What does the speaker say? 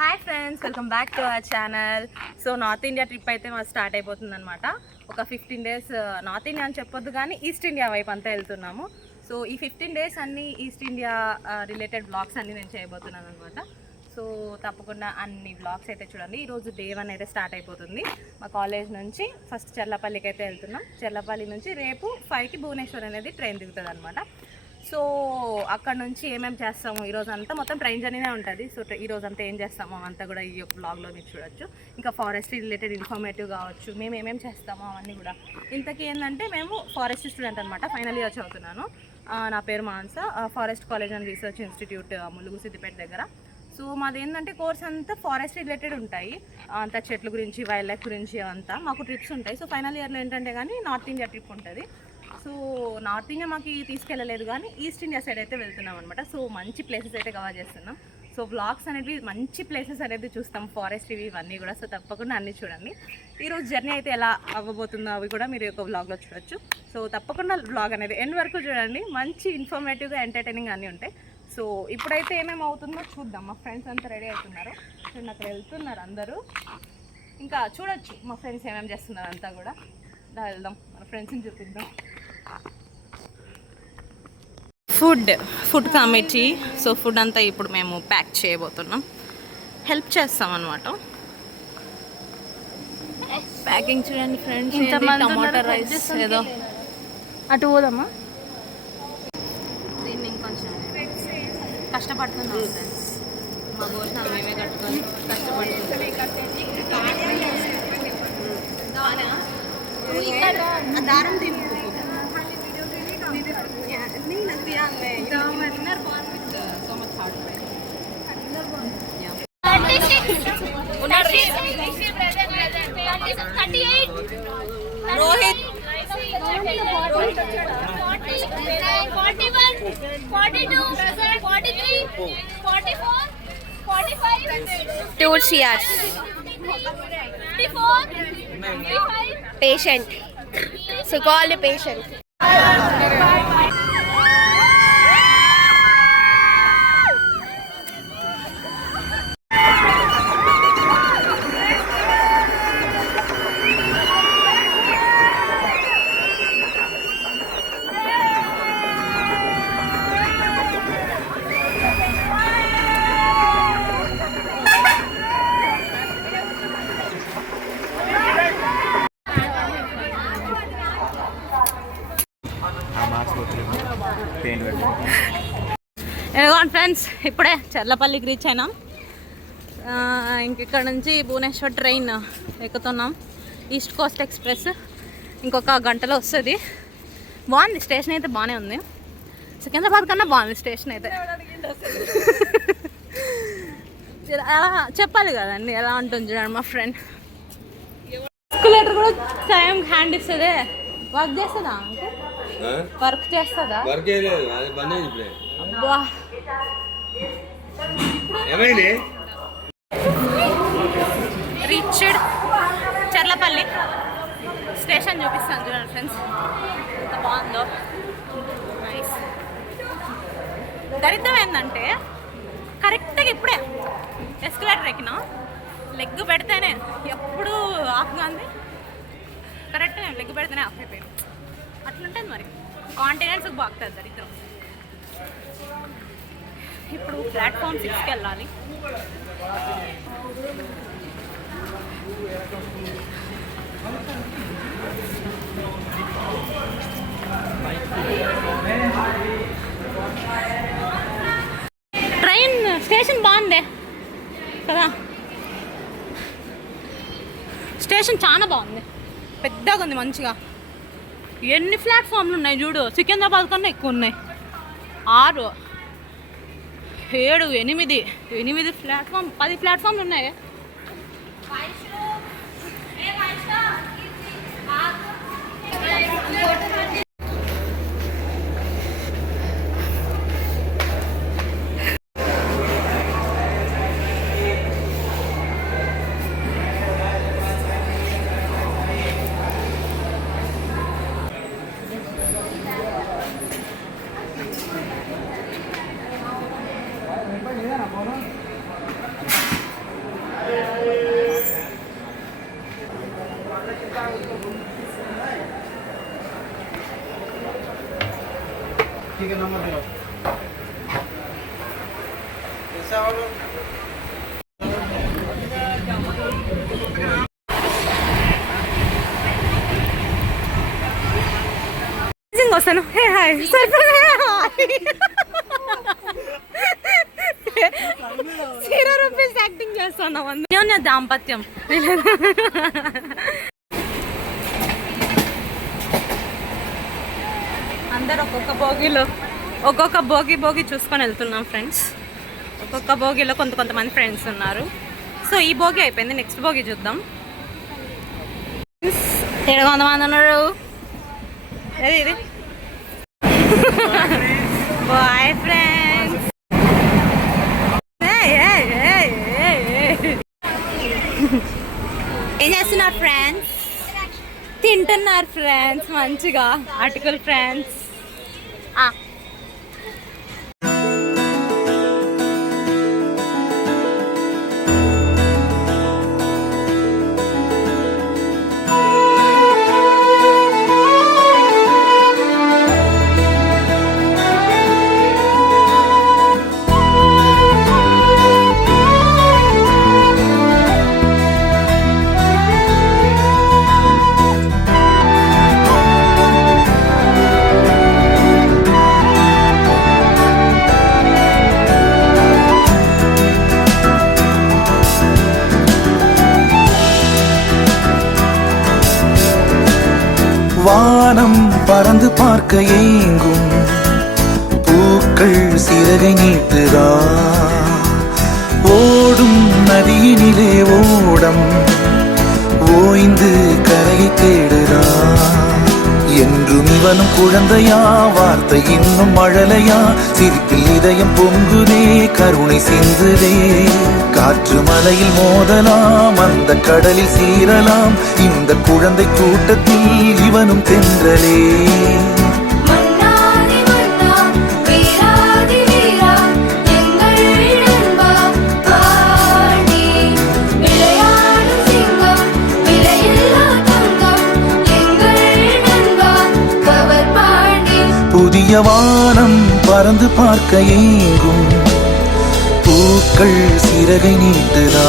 Hi friends, welcome back to our channel. So north India trip అయితే మాకు start అయిపోతుంది అనమాట. ఒక 15 days నార్త్ ఇండియా అని చెప్పొద్దు కానీ ఈస్ట్ ఇండియా వైపు అంతా వెళ్తున్నాము. సో ఈ 15 days అన్ని ఈస్ట్ ఇండియా రిలేటెడ్ బ్లాగ్స్ అన్నీ నేను చేయబోతున్నాను అనమాట. సో తప్పకుండా అన్ని బ్లాగ్స్ అయితే చూడండి. ఈరోజు డే 1 అయితే స్టార్ట్ అయిపోతుంది. మా కాలేజ్ నుంచి ఫస్ట్ చెర్లపల్లికి అయితే వెళ్తున్నాం. చెర్లపల్లి నుంచి రేపు 5కి భువనేశ్వర్ అనేది ట్రైన్ దిగుతుంది అనమాట. సో అక్కడ నుంచి ఏమేమి చేస్తాము ఈరోజు అంతా మొత్తం ట్రైన్ జర్నీనే ఉంటుంది. సో ఈరోజు అంతా ఏం చేస్తామో అంతా కూడా ఈ బ్లాగ్లో మీరు చూడొచ్చు. ఇంకా ఫారెస్ట్ రిలేటెడ్ ఇన్ఫర్మేటివ్ కావచ్చు, మేము ఏమేమి చేస్తామో అవన్నీ కూడా. ఇంతకీ ఏంటంటే మేము ఫారెస్ట్ స్టూడెంట్ అనమాట. ఫైనల్ ఇయర్ చదువుతున్నాను. నా పేరు Mansa, forest college and research institute Mulugu Siddipet దగ్గర. సో మాది ఏంటంటే కోర్స్ అంతా ఫారెస్ట్ రిలేటెడ్ ఉంటాయి. అంతా చెట్ల గురించి, వైల్డ్ లైఫ్ గురించి అంతా మాకు ట్రిప్స్ ఉంటాయి. సో ఫైనల్ ఇయర్లో ఏంటంటే కానీ నార్త్ ఇండియా ట్రిప్ ఉంటుంది. సో నార్త్ ఇండియా మాకు తీసుకెళ్ళలేదు కానీ ఈస్ట్ ఇండియా సైడ్ అయితే వెళ్తున్నాం అనమాట. సో మంచి ప్లేసెస్ అయితే కవర్ చేస్తున్నాం. సో వ్లాగ్స్ అనేవి మంచి ప్లేసెస్ అనేది చూస్తాం, ఫారెస్ట్ ఇవన్నీ కూడా. సో తప్పకుండా అన్నీ చూడండి. ఈరోజు జర్నీ అయితే ఎలా అవ్వబోతుందో అవి కూడా మీరు ఒక వ్లాగ్లో చూడొచ్చు. సో తప్పకుండా వ్లాగ్ అనేది ఎండ్ వరకు చూడండి. మంచి ఇన్ఫర్మేటివ్గా ఎంటర్టైనింగ్ అన్నీ ఉంటాయి. సో ఇప్పుడైతే ఏమేమి అవుతుందో చూద్దాం. మా ఫ్రెండ్స్ అంతా రెడీ అవుతున్నారు. నేను అక్కడ వెళ్తున్నారు అందరూ. ఇంకా చూడొచ్చు మా ఫ్రెండ్స్ ఏమేమి చేస్తున్నారు అంతా కూడా. వెళ్దాం, మన ఫ్రెండ్స్ని చూపిద్దాం. Food committee. సో ఫుడ్ అంతా ఇప్పుడు మేము ప్యాక్ చేయబోతున్నాం. హెల్ప్ చేస్తాం అన్నమాట. ప్యాకింగ్ చూడండి ఫ్రెండ్స్. టమాటా రైస్ ఏదో అటు పోదమ్మా. దీన్ని ఇంకొంచెం కష్టపడుతున్నాం ఫ్రెండ్స్. మా భోజనాలు మేమే కట్టుకొని కష్టపడుతున్నాం. దారం తిని patient. So call the patient. ఎలాగోండి ఫ్రెండ్స్, ఇప్పుడే చెర్లపల్లికి రీచ్ అయినాం. ఇంకిక్కడ నుంచి భువనేశ్వర్ ట్రైన్ ఎక్కుతున్నాం. ఈస్ట్ కోస్ట్ ఎక్స్ప్రెస్ ఇంకొక గంటలో వస్తుంది. బాగుంది స్టేషన్ అయితే, బాగానే ఉంది. సికింద్రాబాద్ కన్నా బాగుంది స్టేషన్ అయితే. అలా చెప్పాలి కదండి ఎలా ఉంటుంది చూడండి. మా ఫ్రెండ్ క్యాల్కులేటర్ కూడా టైం హ్యాండ్ ఇస్తుంది. వర్క్ చేస్తుందా? వర్క్ చేస్తుందా? అబ్బా రీచ్డ్ చెర్లపల్లి స్టేషన్ చూపిస్తాను చూడండి ఫ్రెండ్స్, ఎంత బాగుందో. నైస్. దరిద్రం ఏంటంటే కరెక్ట్గా ఇప్పుడే ఎస్కలేటర్ ఎక్కినా, లెగ్ పెడితేనే ఎప్పుడు ఆఫ్గా ఉంది. కరెక్ట్గా లెగ్ పెడితేనే ఆఫ్ అయిపోయింది. అట్లుంటుంది మరి, కాంటినెంట్స్కి బాగుతుంది దరిద్రం. ఇప్పుడు ప్లాట్ఫామ్ 6కి వెళ్ళాలి. ట్రైన్ స్టేషన్ బాగుంది కదా, స్టేషన్ చాలా బాగుంది, పెద్దగా ఉంది మంచిగా. ఎన్ని ప్లాట్ఫామ్లు ఉన్నాయి చూడు, సికింద్రాబాద్ కన్నా ఎక్కువ ఉన్నాయి. 6, 7, 8 ప్లాట్ఫామ్, 10 ప్లాట్ఫామ్లు ఉన్నాయి. వస్తాను. హే హాయ్ ₹0 యాక్టింగ్ చేస్తున్నాం. అన్యోన్య దాంపత్యం. అందరు ఒక్కొక్క భోగి చూసుకొని వెళ్తున్నాం ఫ్రెండ్స్. ఒక్కొక్క భోగిలో కొంతమంది ఫ్రెండ్స్ ఉన్నారు. సో ఈ భోగి అయిపోయింది, నెక్స్ట్ భోగి చూద్దాం. 700 మంది ఉన్నారు. ఇది బాయ్ ఫ్రెండ్స్. ఏం చేస్తున్నారు ఫ్రెండ్స్? తింటున్నారు ఫ్రెండ్స్ మంచిగా అటుకులు ఫ్రెండ్స్. வானம் பறந்து பார்க்க ஏங்கும் பூக்கள் சிறகை நீட்டுதா, ஓடும் நதியினிலே ஓடம் ஓய்ந்து கரையை தேடுதா. என்றும் இவனும் குழந்தையா, வார்த்தை இன்னும் மழலையா, சிரிப்பில் இதயம் பொங்குதே, கருணை சிந்துதே. காற்று மலையில் மோதலாம், அந்த கடலில் சீரலாம், இந்த குழந்தை கூட்டத்தில் இவனும் தென்றலே. புதிய வானம் பறந்து பார்க்க ஏங்கும் பூக்கள் சிறகை நீட்டுதா.